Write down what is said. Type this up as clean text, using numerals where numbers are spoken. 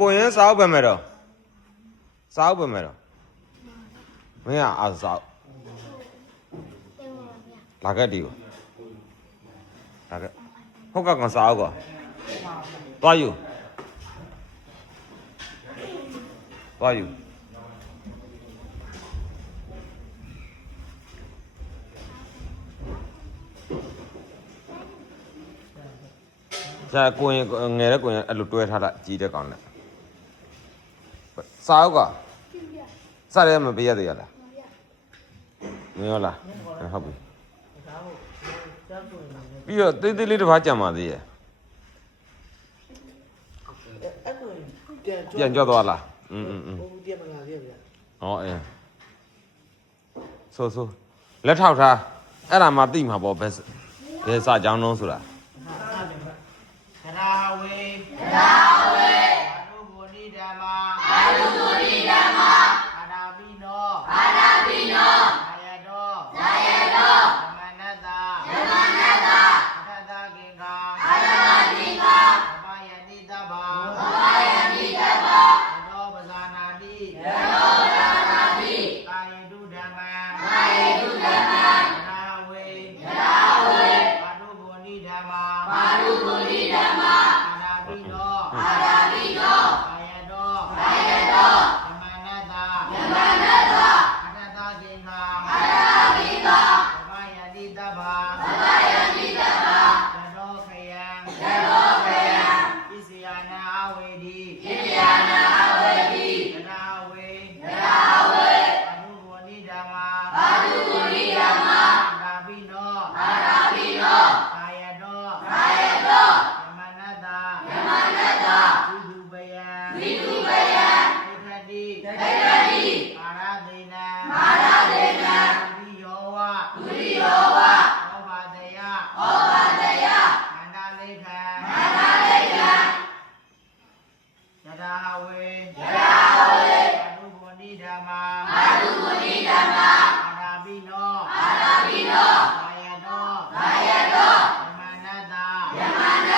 ကိုရင်စားပဲမဲ့တော့စားပဲမဲ့တော့မင်းအားစားလာခဲ့ဒီကိုလာခဲ့ဟုတ်ကကန်စားကောသွားယူသွားယူဆရာကိုရင်ငယ်တဲ့ကိုရင်အဲ့လိုတွဲထားတာကြီးတဲ့ကောင်နဲ့စားကောစားရဲမပေးရသေးရလားမင်းရောလားဟုတ်ပြီပြီးတော့တေးသေးလေးတစ်ပါးကြံပါသေးရဲ့ပြန်ကြောက်သွားလားပြန်မလာသေးဗျာဟောအေးဆိုလက်ထောက်ထားအဲ့ဒါမှသိမှာပေါ့ဘယ်စာကြောင်းလုံးဆိုတာရာဝေဘာဒုဗုဒိဓမ္မာအာရာပိနောအာယတောသမဏတ္တာအထတကိင်္ဂာအဘယတိတဗ္ဗာသောပဇာနာတိကာယေတုဓမ္မံရာဝေဘာဒုဗုဒိဓမ္မာ